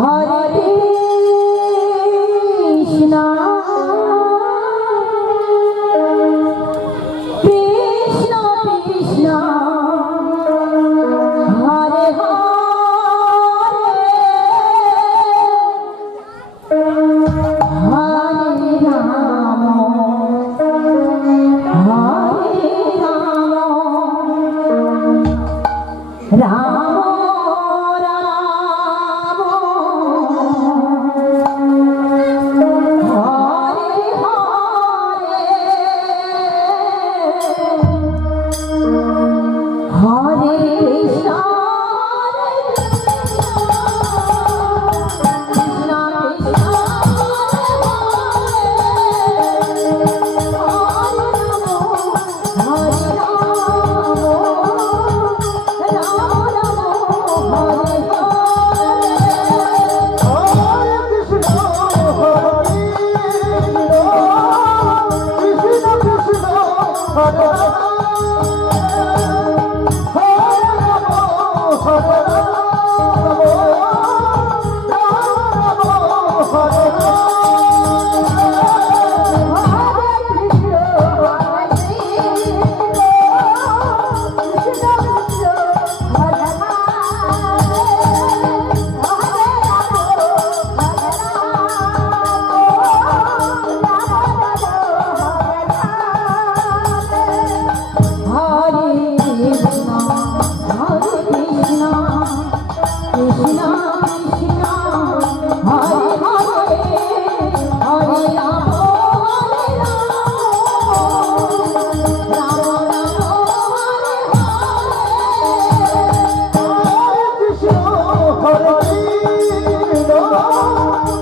Hare Hare Krishna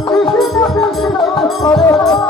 Krishna Krishna Hare Hare